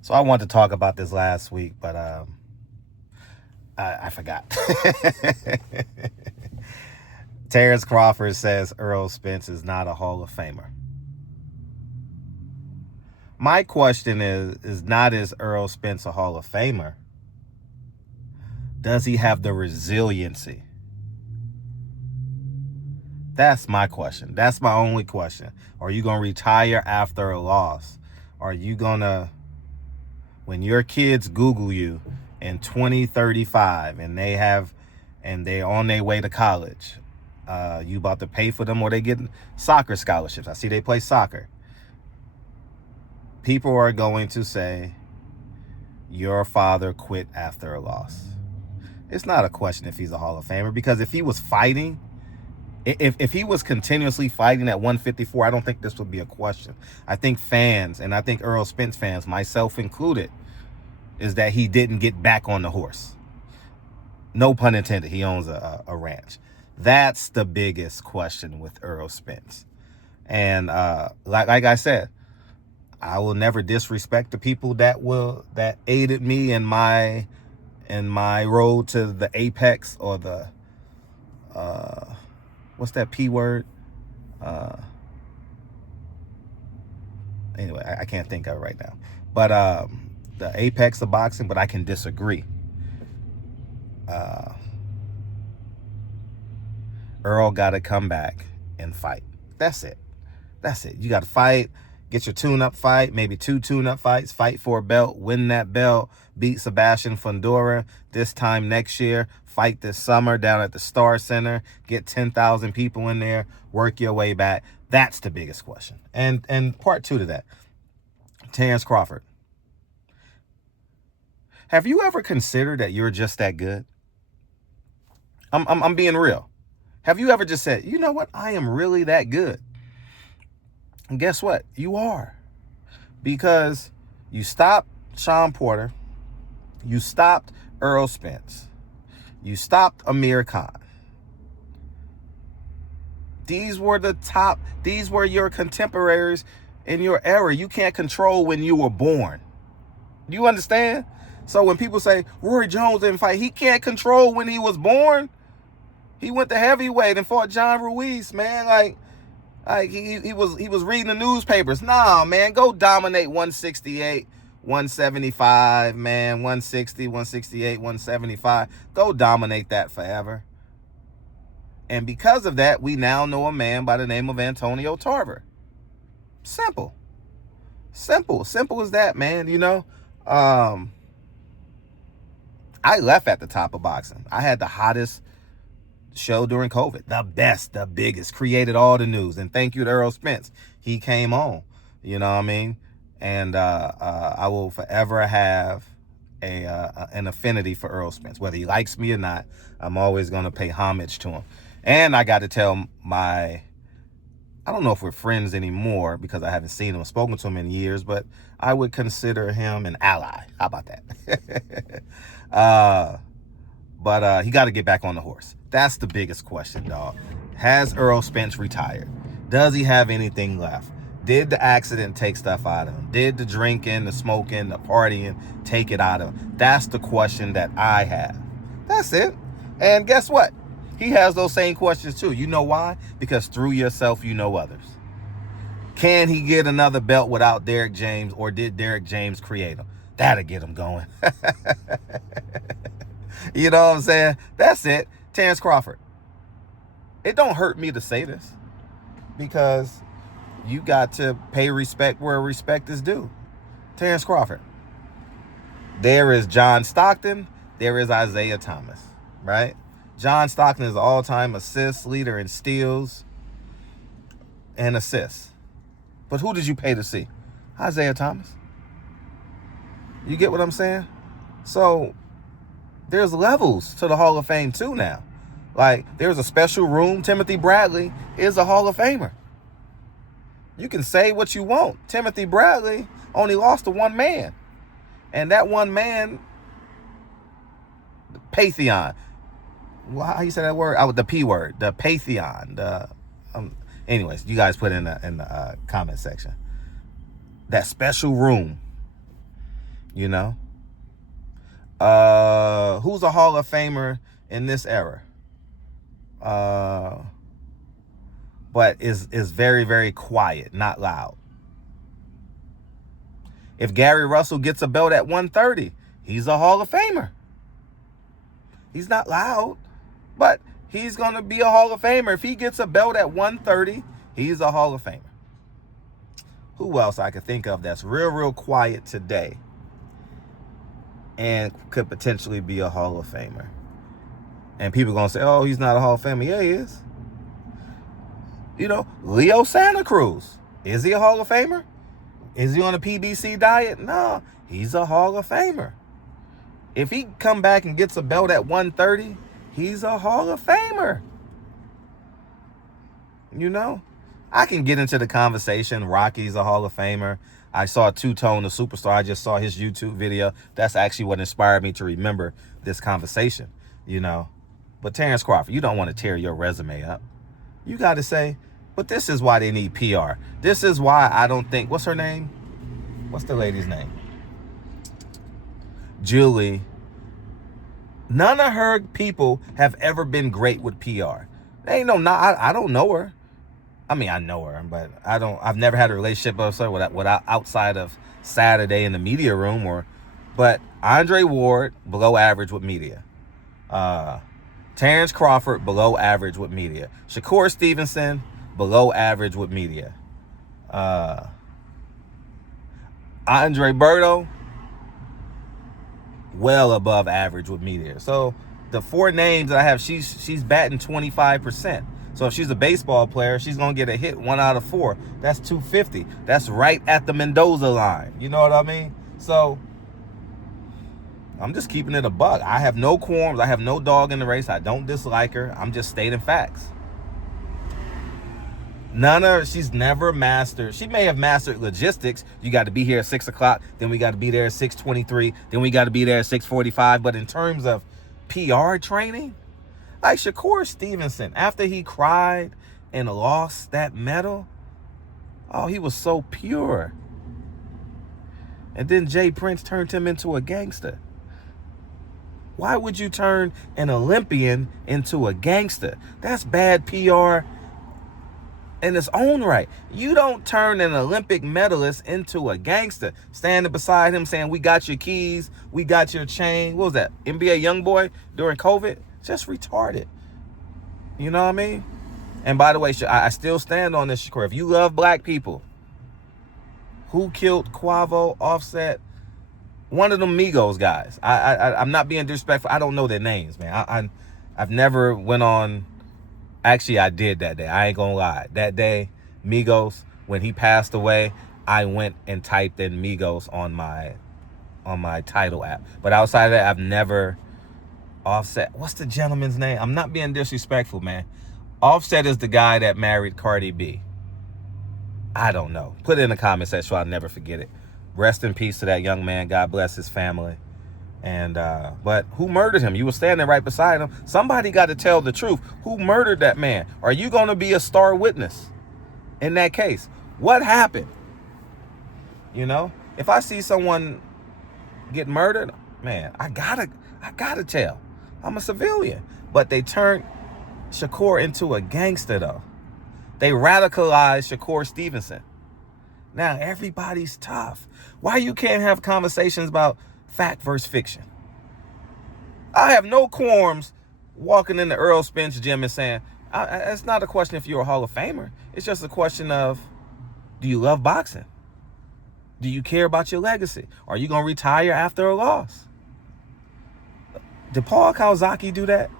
So I wanted to talk about this last week, but I forgot. Terence Crawford says Errol Spence is not a Hall of Famer. My question is not, is Errol Spence a Hall of Famer? Does he have the resiliency? That's my question. That's my only question. Are you going to retire after a loss? Are you going to, when your kids Google you in 2035 and they're on their way to college, you about to pay for them, or they getting soccer scholarships? I see they play soccer. People are going to say, your father quit after a loss. It's not a question if he's a Hall of Famer, because if he was fighting, if he was continuously fighting at 154, I don't think this would be a question. I think fans, and I think Errol Spence fans, myself included, is that he didn't get back on the horse. No pun intended. He owns a ranch. That's the biggest question with Errol Spence. And like I said, I will never disrespect the people that aided me in my road to the apex, or the what's that P word? Anyway, I can't think of it right now. But the apex of boxing, but I can disagree. Earl got to come back and fight. That's it. You got to fight, get your tune-up fight, maybe 2 tune-up fights, fight for a belt, win that belt, beat Sebastian Fundora this time next year, fight this summer down at the Star Center, get 10,000 people in there, work your way back. That's the biggest question. And part 2 to that, Terence Crawford. Have you ever considered that you're just that good? I'm being real. Have you ever just said, you know what, I am really that good? And guess what? You are. Because you stopped Sean Porter. You stopped Errol Spence. You stopped Amir Khan. These were your contemporaries in your era. You can't control when you were born. Do you understand? So when people say Roy Jones didn't fight, he can't control when he was born. He went to heavyweight and fought John Ruiz, man. Like he was reading the newspapers. Nah, man, go dominate 168, 175, man, 160, 168, 175. Go dominate that forever. And because of that, we now know a man by the name of Antonio Tarver. Simple as that, man. You know, I left at the top of boxing. I had the hottest show during COVID, the best, the biggest, created all the news. And thank you to Errol Spence. He came on, you know what I mean? And I will forever have an affinity for Errol Spence. Whether he likes me or not, I'm always going to pay homage to him. And I got to tell I don't know if we're friends anymore because I haven't seen him or spoken to him in years, but I would consider him an ally. How about that? But he got to get back on the horse. That's the biggest question, dog. Has Errol Spence retired? Does he have anything left? Did the accident take stuff out of him? Did the drinking, the smoking, the partying take it out of him? That's the question that I have. That's it. And guess what? He has those same questions too. You know why? Because through yourself, you know others. Can he get another belt without Derrick James, or did Derrick James create him? That'll get him going. You know what I'm saying? That's it. Terence Crawford. It don't hurt me to say this, because you got to pay respect where respect is due. Terence Crawford. There is John Stockton. There is Isaiah Thomas, right? John Stockton is the all-time assist leader in steals and assists. But who did you pay to see? Isaiah Thomas. You get what I'm saying? So there's levels to the Hall of Fame too now. Like, there's a special room. Timothy Bradley is a Hall of Famer. You can say what you want. Timothy Bradley only lost to one man. And that one man, Pantheon. Well, how you say that word? The P word. The Pantheon. Anyways, you guys put in the comment section. That special room you know? Who's a Hall of Famer in this era? But is very, very quiet, not loud. If Gary Russell gets a belt at 130, he's a Hall of Famer. He's not loud, but he's going to be a Hall of Famer. If he gets a belt at 130, he's a Hall of Famer. Who else I could think of that's real, real quiet today and could potentially be a Hall of Famer? And people are going to say, oh, he's not a Hall of Famer. Yeah, he is. You know, Leo Santa Cruz. Is he a Hall of Famer? Is he on a PBC diet? No, he's a Hall of Famer. If he come back and gets a belt at 130, he's a Hall of Famer. You know, I can get into the conversation. Rocky's a Hall of Famer. I saw Two-Tone, the superstar. I just saw his YouTube video. That's actually what inspired me to remember this conversation, you know. But Terence Crawford, you don't want to tear your resume up. You got to say, but this is why they need PR. This is why I don't think, what's her name? What's the lady's name? Julie. None of her people have ever been great with PR. They ain't I don't know her. I mean, I know her, but I've never had a relationship with her without outside of Saturday in the media room but Andre Ward, below average with media. Terence Crawford, below average with media. Shakur Stevenson, below average with media. Andre Berto, well above average with media. So the four names that I have, she's batting 25%. So if she's a baseball player, she's going to get a hit 1 out of 4. That's 250. That's right at the Mendoza line. You know what I mean? So I'm just keeping it a buck. I have no qualms. I have no dog in the race. I don't dislike her. I'm just stating facts. She's never mastered. She may have mastered logistics. You got to be here at 6 o'clock. Then we got to be there at 6:23. Then we got to be there at 6:45. But in terms of PR training, like Shakur Stevenson, after he cried and lost that medal, oh, he was so pure. And then Jay Prince turned him into a gangster. Why would you turn an Olympian into a gangster? That's bad PR in its own right. You don't turn an Olympic medalist into a gangster. Standing beside him saying, we got your keys, we got your chain. What was that? NBA YoungBoy during COVID? Just retarded. You know what I mean? And by the way, I still stand on this, Shakur. If you love black people, who killed Quavo, Offset? One of them Migos guys. I'm not being disrespectful. I don't know their names, man. I've never went on. Actually, I did that day. I ain't gonna lie. That day, Migos, when he passed away, I went and typed in Migos on my title app. But outside of that, I've never. Offset. What's the gentleman's name? I'm not being disrespectful, man. Offset is the guy that married Cardi B. I don't know. Put it in the comment section so I'll never forget it. Rest in peace to that young man. God bless his family. And but who murdered him? You were standing right beside him. Somebody got to tell the truth. Who murdered that man? Are you going to be a star witness in that case? What happened? You know, if I see someone get murdered, man, I gotta tell. I'm a civilian. But they turned Shakur into a gangster, though. They radicalized Shakur Stevenson. Now everybody's tough. Why you can't have conversations about fact versus fiction? I have no qualms walking in the Errol Spence gym and saying, it's not a question if you're a Hall of Famer. It's just a question of, do you love boxing? Do you care about your legacy? Are you going to retire after a loss? Did Paul Kawasaki do that?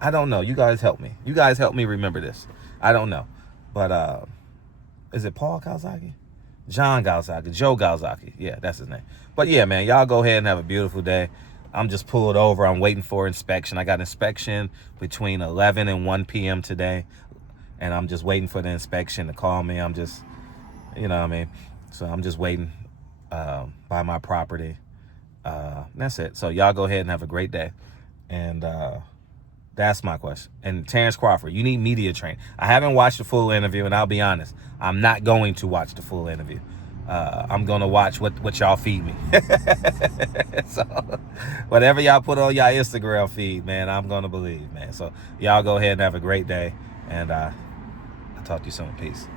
I don't know. You guys help me. You guys help me remember this. I don't know. But is it Paul Kawasaki? John Kawasaki. Joe Kawasaki. Yeah, that's his name. But yeah, man, y'all go ahead and have a beautiful day. I'm just pulled over. I'm waiting for inspection. I got inspection between 11 and 1 p.m. today. And I'm just waiting for the inspection to call me. I'm just, you know what I mean? So I'm just waiting by my property. That's it. So y'all go ahead and have a great day. And that's my question. And Terence Crawford, you need media training. I haven't watched the full interview, and I'll be honest, I'm not going to watch the full interview. I'm gonna watch what y'all feed me. So whatever y'all put on y'all Instagram feed, man, I'm gonna believe, man. So y'all go ahead and have a great day, and I'll talk to you soon. Peace.